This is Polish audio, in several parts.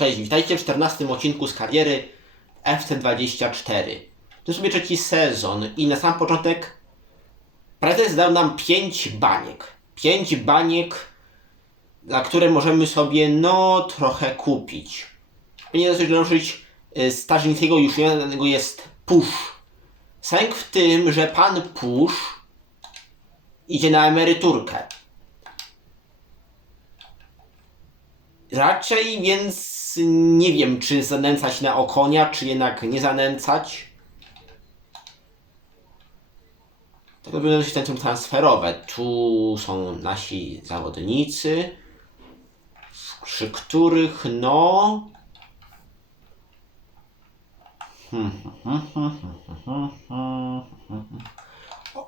Cześć, witajcie w 14 odcinku z kariery FC24. To sobie trzeci sezon i na sam początek prezes dał nam 5 baniek. 5 baniek, za które możemy sobie no trochę kupić. Nie dosyć dołożyć y, starzyńskiego już jednego jest Push. Sęk w tym, że pan Push idzie na emeryturkę. Raczej więc nie wiem, czy zanęcać na okonia, czy jednak nie zanęcać. To będzie dość centrum transferowe. Tu są nasi zawodnicy, przy których no.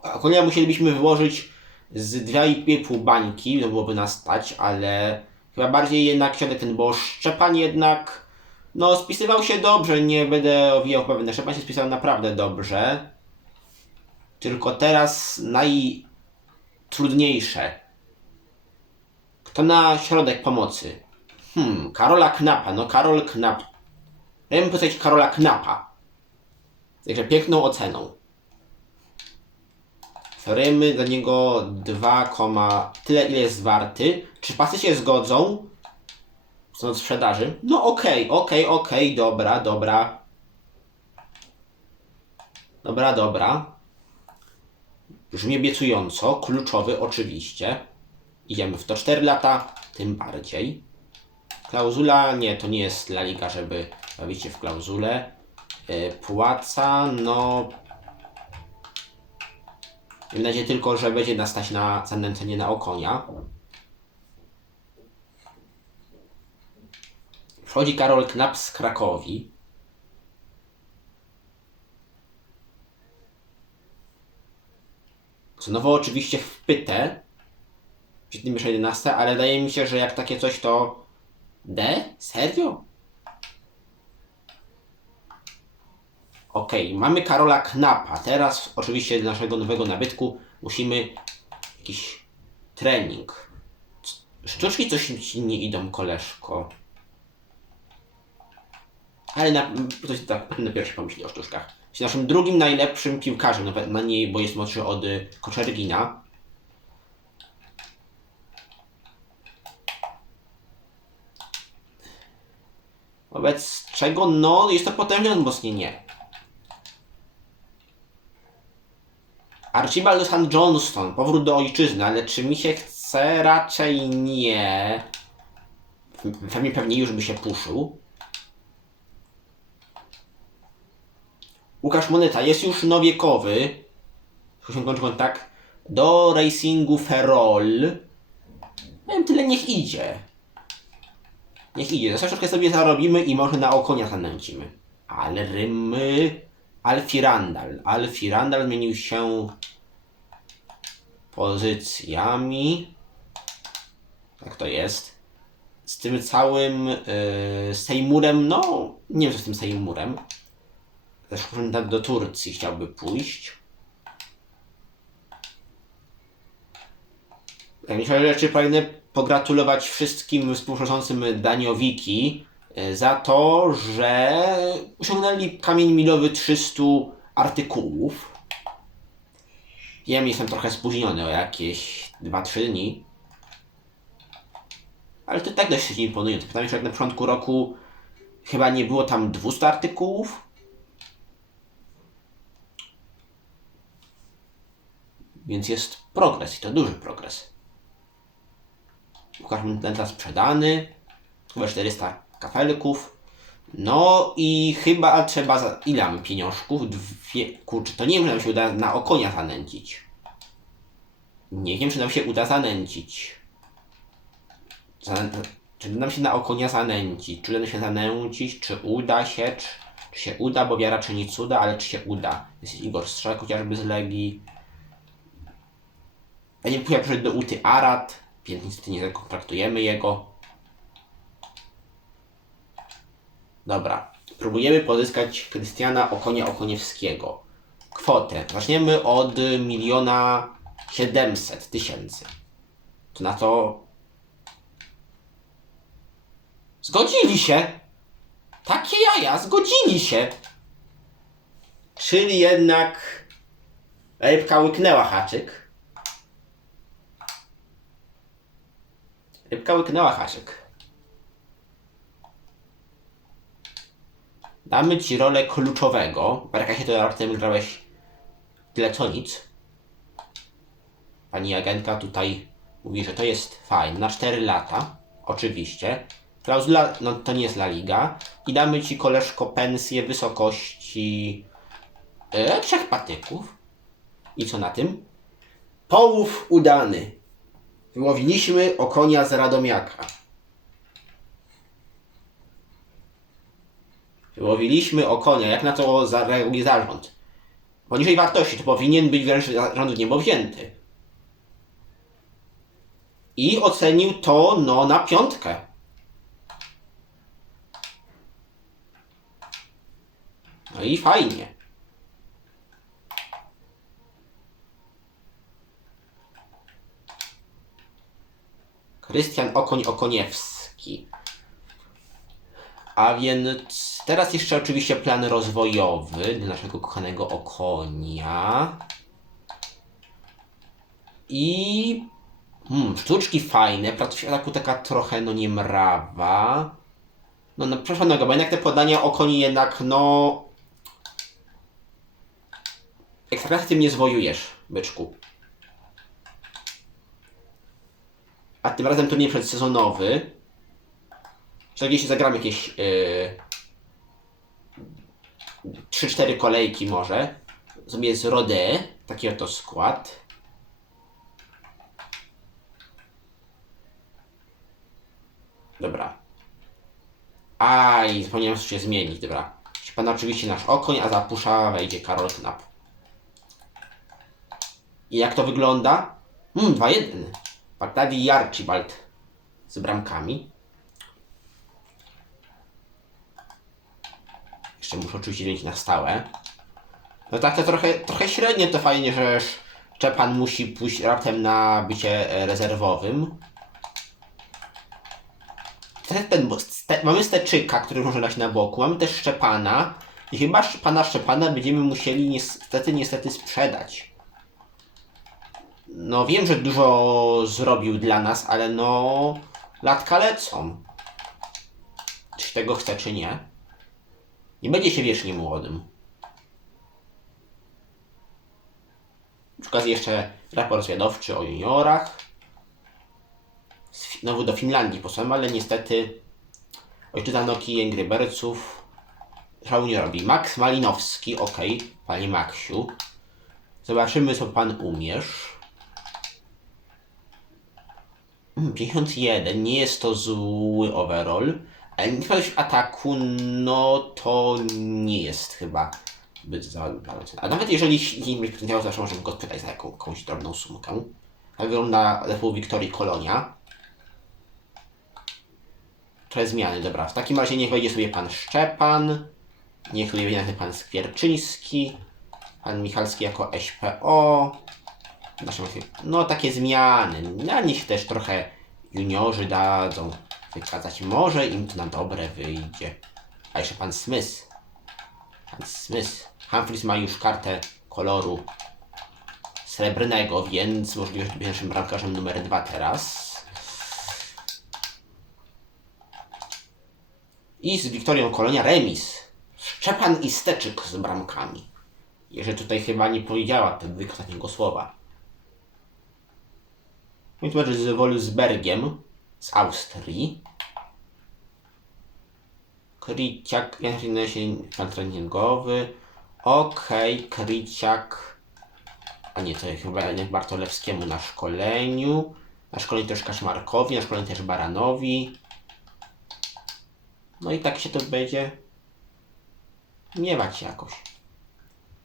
Okonia musielibyśmy wyłożyć z 2,5 bańki, no byłoby nas stać, ale chyba bardziej jednak środek ten, bo Szczepan jednak no spisywał się dobrze, nie będę owijał pewne, Szczepan się spisał naprawdę dobrze. Tylko teraz najtrudniejsze. Kto na środek pomocy? Hmm, Karola Knapa, no Karol Knap. Ja bym Karola Knapa. Także piękną oceną. Oferujemy dla niego 2, tyle ile jest warty. Czy pasy się zgodzą? Od sprzedaży? No okej, okej, okej, dobra, dobra. Dobra, dobra. Brzmi obiecująco, kluczowy oczywiście. Idziemy w to 4 lata, tym bardziej. Klauzula, nie, to nie jest La Liga, żeby bawić się w klauzulę. Yy, płaca, no Mam nadzieję tylko, że będzie nas stać na zanęcenie na okonia. Wchodzi Karol Knap z Krakowi. Znowu oczywiście w pytę. Przed tym jeszcze 11, ale wydaje mi się, że jak takie coś to... D? Serio? Okej, mamy Karola Knapa. Teraz oczywiście dla naszego nowego nabytku musimy jakiś trening. Sztuczki coś nie idą, koleżko. Ale na, coś tak na pierwszy pomyśli o sztuczkach. Jest naszym drugim najlepszym piłkarzem, na, na niej, bo jest młodszy od y, Koczergina. Wobec czego, no, jest to potężne wzmocnienie. Archibald San Johnston, powrót do ojczyzny, ale czy mi się chce? Raczej nie. Pewnie, pewnie już by się puszył. Łukasz Moneta jest już nowiekowy. się kończy kontakt. Do racingu Ferrol. Nie wiem, tyle niech idzie. Niech idzie. Zresztą troszkę sobie zarobimy i może na okonia zanęcimy. Ale rymy... Alfie Randall zmienił się pozycjami. Tak to jest. Z tym całym yy, Seymourem, no nie wiem co z tym Seymourem. Też do Turcji chciałby pójść. Tak, myślę, że rzeczy pragnę pogratulować wszystkim współpracującym Daniowiki za to, że osiągnęli kamień milowy 300 artykułów. Wiem, jestem trochę spóźniony o jakieś 2-3 dni. Ale to tak dość imponujące. Pytam się, jak na początku roku chyba nie było tam 200 artykułów. Więc jest progres i to duży progres. Łukasz Lenta sprzedany. Chyba 400 kafelków. No i chyba trzeba za... Ile mamy pieniążków? Dwie... Kurczę, to nie wiem, czy nam się uda na okonia zanęcić. Nie wiem, czy nam się uda zanęcić. Zan... Czy nam się na okonia zanęcić? Czy uda się zanęcić? Czy uda się? Czy, czy się uda? Bo wiara czyni cuda, ale czy się uda? Jest Igor Strzelek chociażby z Legii. Ja nie pójdę do Uty Arad, więc niestety nie zakontraktujemy jego. Dobra. Próbujemy pozyskać Krystiana Okonia Okoniewskiego. Kwotę. Zaczniemy od miliona siedemset tysięcy. To na to... Zgodzili się! Takie jaja, zgodzili się. Czyli jednak rybka łyknęła haczyk. Rybka łyknęła haczyk. Damy ci rolę kluczowego. Barka się to raptem grałeś tyle co nic. Pani agentka tutaj mówi, że to jest fajne. Na 4 lata, oczywiście. Klauzula, no to nie jest La Liga. I damy ci koleżko pensję w wysokości e, trzech patyków. I co na tym? Połów udany. Wyłowiliśmy okonia z Radomiaka. Wyłowiliśmy okonia. Jak na to zareaguje zarząd? Poniżej wartości to powinien być wręcz zarząd niebowzięty. I ocenił to no na piątkę. No i fajnie. Krystian Okoń Okoniewski. A więc teraz jeszcze oczywiście plan rozwojowy dla naszego kochanego Okonia. I hmm, sztuczki fajne, praca w ataku taka trochę no niemrawa. No, no przepraszam, bo jednak te podania Okoni jednak no... Ekstraklasy tym nie zwojujesz, byczku. A tym razem to nie przedsezonowy. Czy gdzieś zagram jakieś yy, 3-4 kolejki może. Zrobię z Rodé, taki oto skład. Dobra. Aj, zapomniałem się zmienić, dobra. Pan oczywiście nasz okoń, a za wejdzie Karol Knap. I jak to wygląda? Hmm, 2-1. Bagdadi i Archibald z bramkami. Jeszcze muszę oczywiście mieć na stałe. No tak to trochę, trochę średnie to fajnie, że Szczepan musi pójść raptem na bycie e, rezerwowym. Ten, ste, mamy Steczyka, który może dać na boku, mamy też Szczepana i chyba pana Szczepana będziemy musieli niestety, niestety sprzedać. No wiem, że dużo zrobił dla nas, ale no latka lecą. Czy tego chce, czy nie. Nie będzie się wiecznie młodym. Przy jeszcze raport zwiadowczy o juniorach. Znowu do Finlandii posłałem, ale niestety ojczyzna Noki Birdsów szału nie robi. Max Malinowski, ok, panie Maksiu. Zobaczymy, co pan umiesz. Mm, 51, nie jest to zły overall. W ataku, no to nie jest chyba zbyt zadbane. A nawet jeżeli nie będzie potencjału, zawsze możemy go spytać za jaką, jakąś drobną sumkę. Tak wygląda zespół Wiktorii Kolonia. Trochę zmiany, dobra. W takim razie niech wejdzie sobie pan Szczepan. Niech sobie pan Skwierczyński. Pan Michalski jako SPO. No takie zmiany. Na nich też trochę juniorzy dadzą wykazać. Może im to na dobre wyjdzie. A jeszcze pan Smith. Pan Smith. Humphries ma już kartę koloru srebrnego, więc możliwe, że będzie naszym bramkarzem numer dwa teraz. I z Wiktorią Kolonia remis. Szczepan i Steczyk z bramkami. Jeżeli tutaj chyba nie powiedziała tego ostatniego słowa. Tu mecz z Wolfsbergiem z Austrii. Kriciak, pan treningowy. Okej, Kriciak. A nie, to chyba Janek Bartolewskiemu na szkoleniu. Na szkoleniu też Kaszmarkowi, na szkoleniu też Baranowi. No i tak się to będzie miewać jakoś.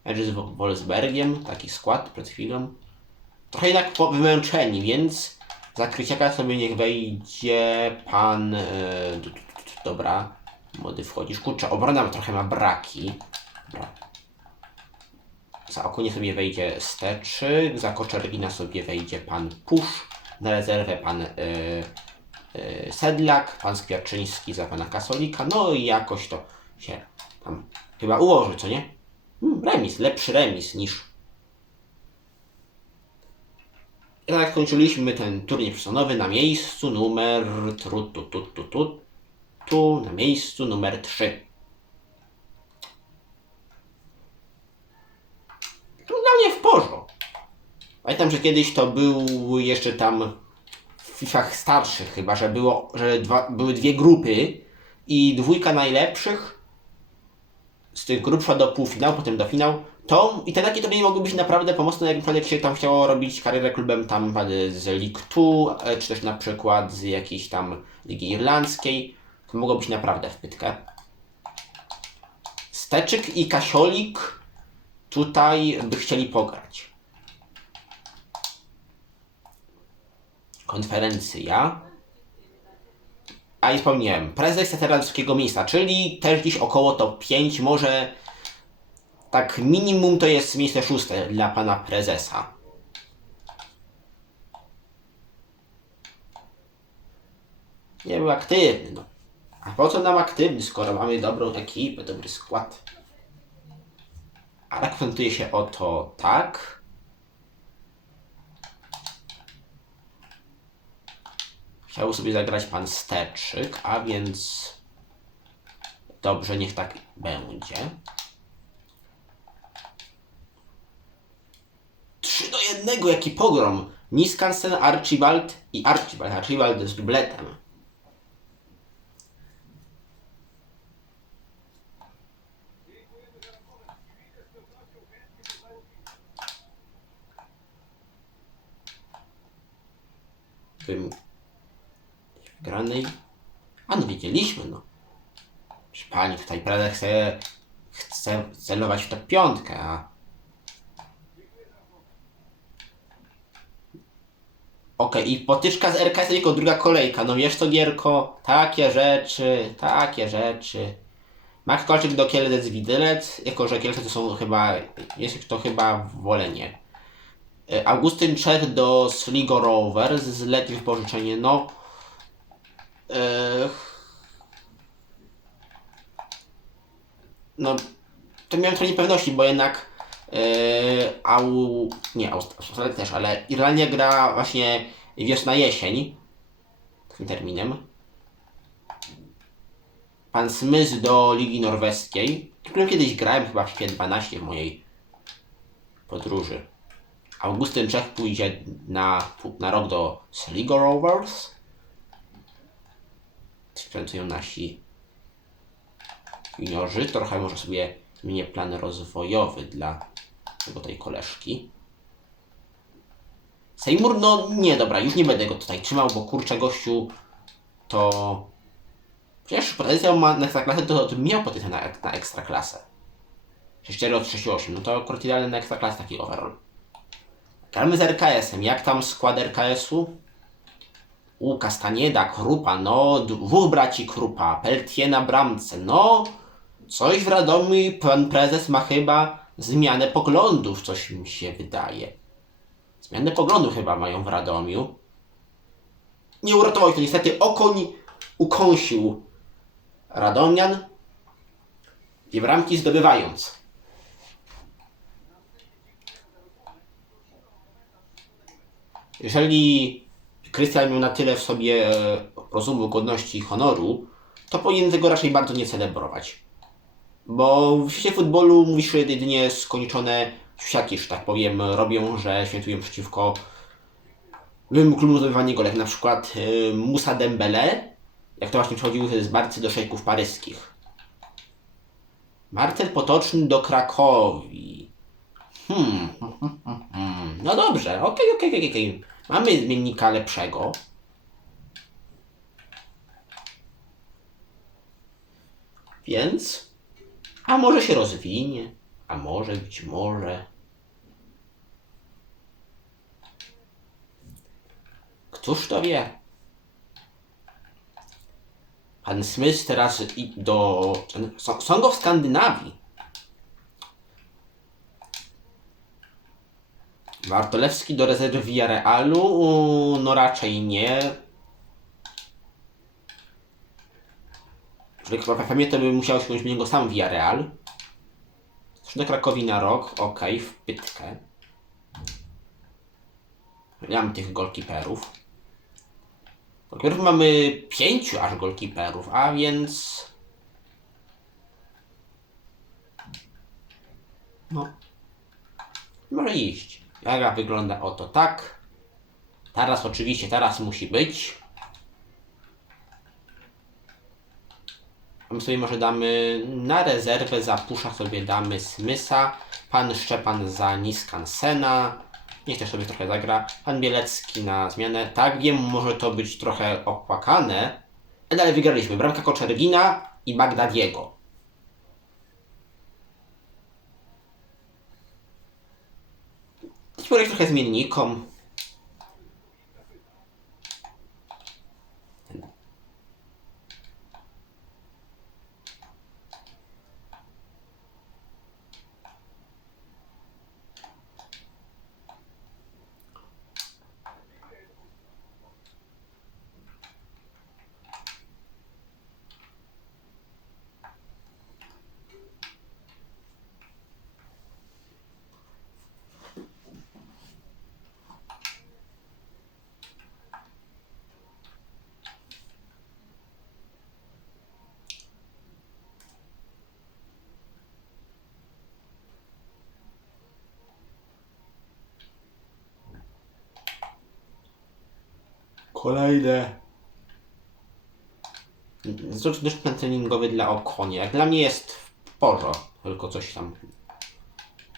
Mecz z Wo- Wolfsbergiem, taki skład przed chwilą. Trochę jednak wymęczeni, więc za Kryciaka sobie niech wejdzie pan... E, dobra, młody wchodzisz. Kurczę, obrona trochę ma braki. Dobra. Za Okunie sobie wejdzie Steczyk, za Koczergina sobie wejdzie pan Pusz, na rezerwę pan e, e, Sedlak, pan Skwiarczyński za pana Kasolika, no i jakoś to się tam chyba ułoży, co nie? Hmm, remis, lepszy remis niż... I tak skończyliśmy ten turniej personowy na miejscu numer... Tru, tu, tu, tu, tu, tu, na miejscu numer 3. To dla mnie w porządku. Pamiętam, że kiedyś to był jeszcze tam w Fifach starszych chyba, że było, że dwa, były dwie grupy i dwójka najlepszych z tych grup szła do półfinału, potem do finału. To i te takie turnieje mogły być naprawdę pomocne, jak, jak się tam chciało robić karierę klubem tam z League 2, e, czy też na przykład z jakiejś tam Ligi Irlandzkiej. To mogło być naprawdę w pytkę. Steczyk i Kasiolik tutaj by chcieli pograć. Konferencja. A i wspomniałem, prezes Teteranowskiego miejsca, czyli też gdzieś około top 5, może tak minimum to jest miejsce szóste dla pana prezesa. Nie był aktywny, no. A po co nam aktywny, skoro mamy dobrą ekipę, dobry skład? A reprezentuje się oto tak. Chciał sobie zagrać pan Steczyk, a więc dobrze, niech tak będzie. 3 do 1, jaki pogrom! Niskansen, Archibald i Archibald. Archibald z dubletem. Bym wygranej. A no wiedzieliśmy, no. Pani tutaj prawda chce, chce celować w top piątkę, a... Okej, i potyczka z RKS tylko druga kolejka. No wiesz co, Gierko? Takie rzeczy, takie rzeczy. Max Kolczyk do Kielec Widelec, jako że Kielce to są chyba, jest to chyba Wolenie. E, Augustyn Czech do Sligo Rovers z letnim wypożyczenie, no... Ech. No, to miałem trochę niepewności, bo jednak au, nie, Australia też, ale Irlandia gra właśnie wiosna-jesień, takim terminem. Pan Smith do Ligi Norweskiej, którym kiedyś grałem chyba w FIFA 12 w mojej podróży. Augustyn Czech pójdzie na, na rok do Sligo Rovers pracują nasi juniorzy. Trochę może sobie zmienię plan rozwojowy dla tego tej koleżki. Seymour, no nie, dobra, już nie będę go tutaj trzymał, bo kurczę gościu to... Przecież potencjał ma na ekstraklasę, to, to miał potencjał na, na ekstraklasę. 6 od 6-8, no to akurat idealny na ekstraklasę taki overall. Gramy z RKS-em. Jak tam skład RKS-u? U Kastanieda, Krupa, no, dwóch braci Krupa, Peltier na bramce, no, coś w Radomiu pan prezes ma chyba zmianę poglądów, coś mi się wydaje. Zmianę poglądów chyba mają w Radomiu. Nie uratował to niestety, okoń ukąsił Radomian, dwie bramki zdobywając. Jeżeli Krystian miał na tyle w sobie e, rozumu, godności i honoru, to powinien tego raczej bardzo nie celebrować. Bo w świecie futbolu mówisz że jedynie skończone siaki, że tak powiem, robią, że świętują przeciwko byłym klubu zdobywanie golek. Na przykład y, Musa Dembele, jak to właśnie przechodził z Barcy do szejków paryskich. Marcel Potoczny do Krakowi. Hmm, hmm, hmm, hmm. no dobrze, okej, okej, okej, okej. Mamy zmiennika lepszego. Więc, a może się rozwinie, a może być może. Któż to wie? Pan Smith teraz do. Są, go w Skandynawii. Bartolewski do rezerwy Realu? No raczej nie. Czyli chyba pewnie to by musiał się niego sam Villarreal. Zresztą do Krakowi na rok, ok, w pytkę. Nie mam tych golkiperów. Golkiperów mamy pięciu aż golkiperów, a więc... No. Może iść. Jaka wygląda oto tak. Teraz oczywiście, teraz musi być. My sobie może damy na rezerwę za pusza sobie damy Smysa, pan Szczepan za Niskansena, niech też sobie trochę zagra, pan Bielecki na zmianę. Tak, wiem, może to być trochę opłakane, ale wygraliśmy. Bramka Koczergina i Bagdadiego. Spórek trochę zmiennikom. Kolejne. Też plan treningowy dla Okonie. Jak dla mnie jest w porządku, tylko coś tam.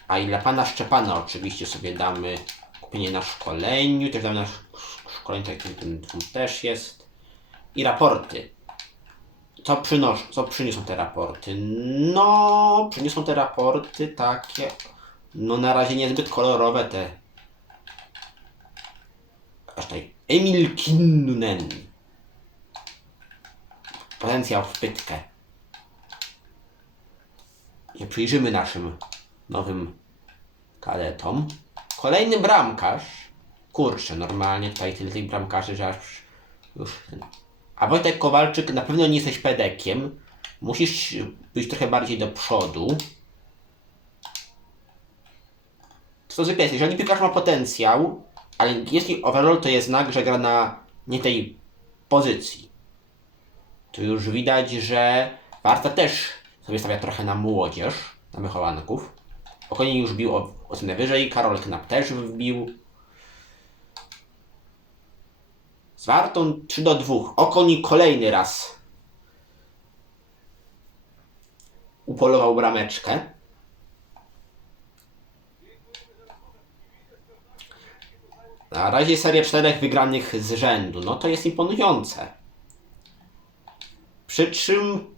A i dla pana Szczepana oczywiście sobie damy kupienie na szkoleniu, też damy na sz- szkoleniu, tak ten też jest. I raporty. Co przynoszą, co przyniosą te raporty? No, przyniosą te raporty takie, no na razie niezbyt kolorowe te. Aż tutaj. Emil Kinnunen. Potencjał w pytkę. Nie przyjrzymy naszym nowym kadetom. Kolejny bramkarz. Kurczę, normalnie tutaj tyle tych bramkarzy, że aż już. A Wojtek Kowalczyk, na pewno nie jesteś pedekiem. Musisz być trochę bardziej do przodu. Co zwykle jest, jeżeli piłkarz ma potencjał, ale jeśli overall to jest znak, że gra na nie tej pozycji. Tu już widać, że Warta też sobie stawia trochę na młodzież, na wychowanków. Okonie już bił o ocenę wyżej, Karol Knap też wbił. Z Wartą 3 do 2. Okoni kolejny raz upolował brameczkę. Na razie seria czterech wygranych z rzędu. No to jest imponujące. Przy czym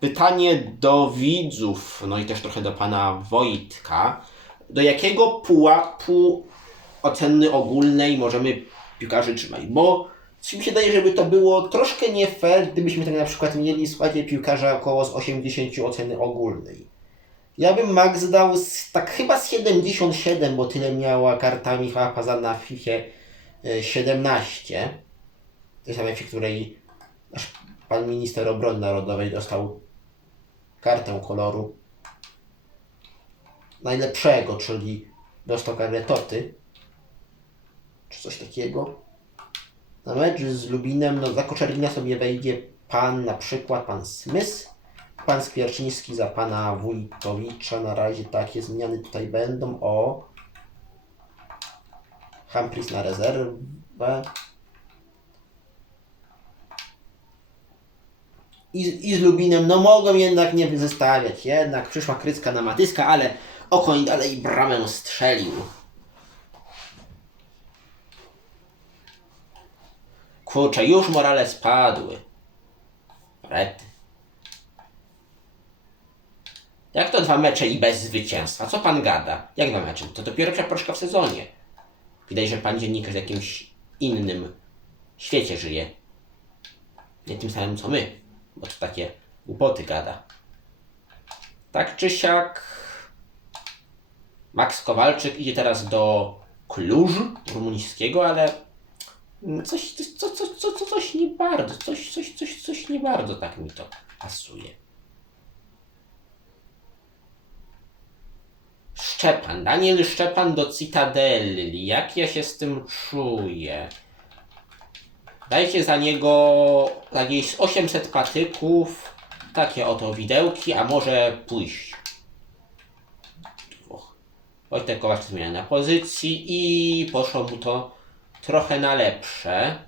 pytanie do widzów, no i też trochę do pana Wojtka. Do jakiego pułapu oceny ogólnej możemy piłkarzy trzymać? Bo coś mi się daje, żeby to było troszkę nie fair, gdybyśmy tak na przykład mieli w składzie piłkarza około z 80 oceny ogólnej. Ja bym Max dał z, tak chyba z 77, bo tyle miała karta Michała Pazana w FIFA e, 17. Tej samej, w której nasz pan minister obrony narodowej dostał kartę koloru najlepszego, czyli dostał kartę Toty, czy coś takiego. Na mecz z Lubinem, no za Koczergina sobie wejdzie pan, na przykład pan Smith, pan Skwierczyński za pana Wójtowicza. Na razie takie zmiany tutaj będą. O, Humphries na rezerwę. I, I z Lubinem, no mogą jednak nie zestawiać. Jednak przyszła krycka na Matyska, ale Okoń dalej bramę strzelił. Kurczę, już morale spadły. Rety. Jak to dwa mecze i bez zwycięstwa? Co pan gada? Jak dwa mecze? To dopiero przeproszka w sezonie. Widać, że pan dziennikarz w jakimś innym świecie żyje. Nie tym samym co my, bo to takie głupoty gada. Tak czy siak, Max Kowalczyk idzie teraz do Kluż rumuńskiego, ale coś, coś, coś, coś, coś, coś nie bardzo, coś, coś, coś, coś nie bardzo tak mi to pasuje. Szczepan, Daniel Szczepan do Cytadelli. Jak ja się z tym czuję? Dajcie za niego jakieś 800 patyków, takie oto widełki, a może pójść. Wojtek Kowasz zmienia na pozycji i poszło mu to trochę na lepsze.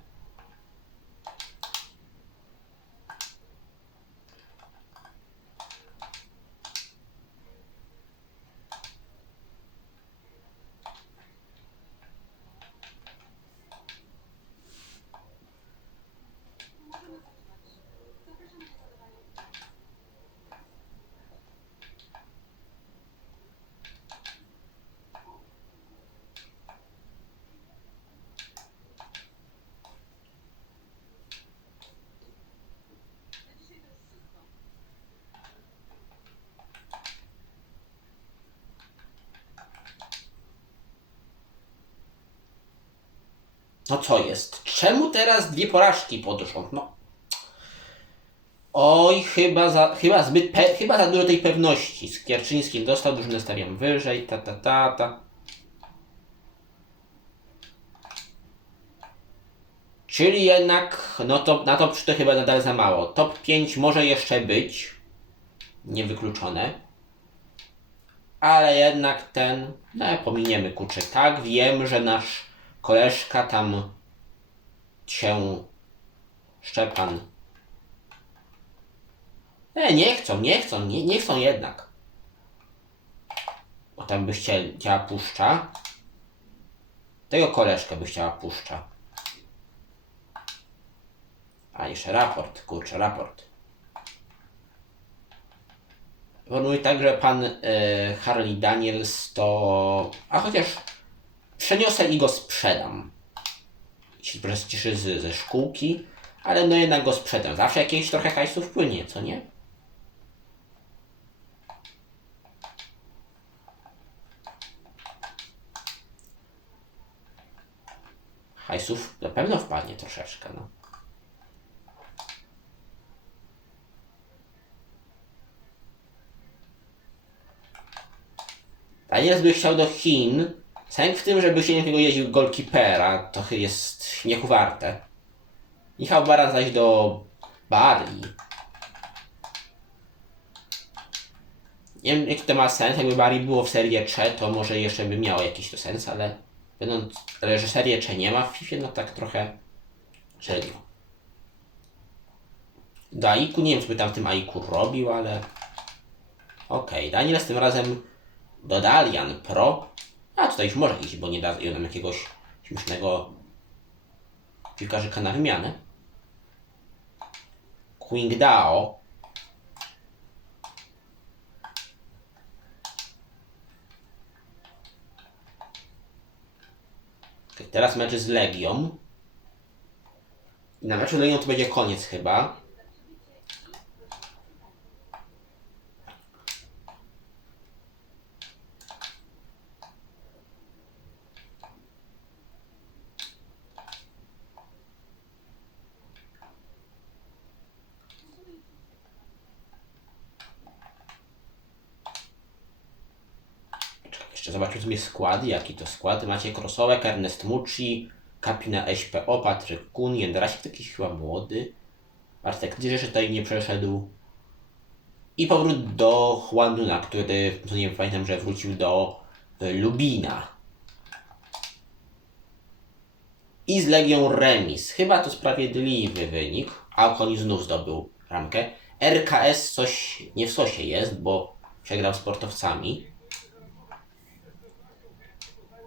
No co jest? Czemu teraz dwie porażki pod? No. Oj, chyba za, chyba zbyt, pe, chyba za dużo tej pewności. Skierczyński dostał, drużynę stawiam wyżej, ta, ta, ta, ta. Czyli jednak, no to na top 3 to chyba nadal za mało. Top 5 może jeszcze być. Niewykluczone. Ale jednak ten, no pominiemy kurczę. Tak, wiem, że nasz koleżka tam się Szczepan. E, nie chcą, nie chcą, nie, nie chcą jednak. Bo tam by chciała, puszcza. Tego koleżkę by chciała puszcza. A jeszcze raport, kurczę, raport. Proponuję tak, że pan e, Harley Daniels to... A chociaż przeniosę i go sprzedam. Jeśli proszę z, ze szkółki, ale no jednak go sprzedam. Zawsze jakieś trochę hajsu wpłynie, co nie? Hajsów na pewno wpadnie troszeczkę, no. Daniels by chciał do Chin. Sęk w tym, żeby się niego jeździł golkipera, to chyba jest śmiechu warte. Michał Baran zaś do Bari. Nie wiem, jaki to ma sens. Jakby Bari było w serii Cze, to może jeszcze by miało jakiś to sens, ale będąc, że serię Cze nie ma w FIFA, no tak trochę średnio. Do Aiku, nie wiem, co by tam w tym Aiku robił, ale okej. Daniel z tym razem do Dalian Pro. A tutaj już może iść, bo nie da nam jakiegoś śmiesznego piłkarzyka na wymianę. Qingdao. Okej, Teraz mecz z Legią. I na meczu z Legią to będzie koniec chyba. Jeszcze składy. Jaki to skład? Macie Krosołek, Ernest Mucci, Kapina SPO, Patryk Kun, Jędrasik, taki chyba młody. Bartek Dyż jeszcze tutaj nie przeszedł. I powrót do Juanduna, który, to nie pamiętam, że wrócił do y, Lubina. I z Legią remis. Chyba to sprawiedliwy wynik. Alkoni znów zdobył ramkę. RKS coś nie w sosie jest, bo przegrał sportowcami.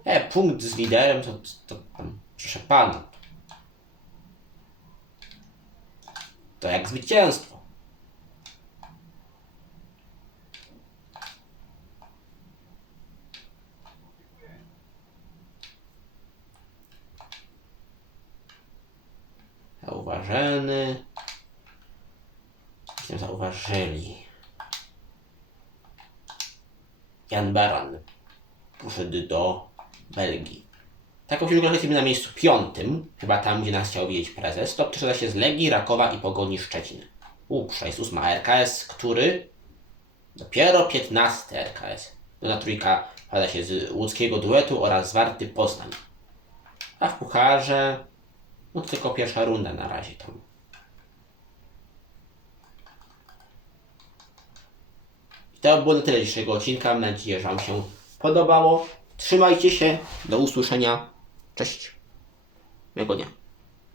E, punkt z liderem to, to, tam, proszę pana. To jak zwycięstwo. Zauważony. Nie zauważyli. Jan Baran poszedł do Belgii. Taką piłkę jesteśmy na miejscu piątym, chyba tam, gdzie nas chciał widzieć prezes. Top 3 się z Legii, Rakowa i Pogoni Szczecin. U, 68 RKS, który dopiero 15 RKS. Druga trójka składa się z łódzkiego duetu oraz z Warty Poznań. A w pucharze, no to tylko pierwsza runda na razie tam. I to było na tyle dzisiejszego odcinka. Mam nadzieję, że Wam się podobało. Trzymajcie się. Do usłyszenia. Cześć. Miłego dnia.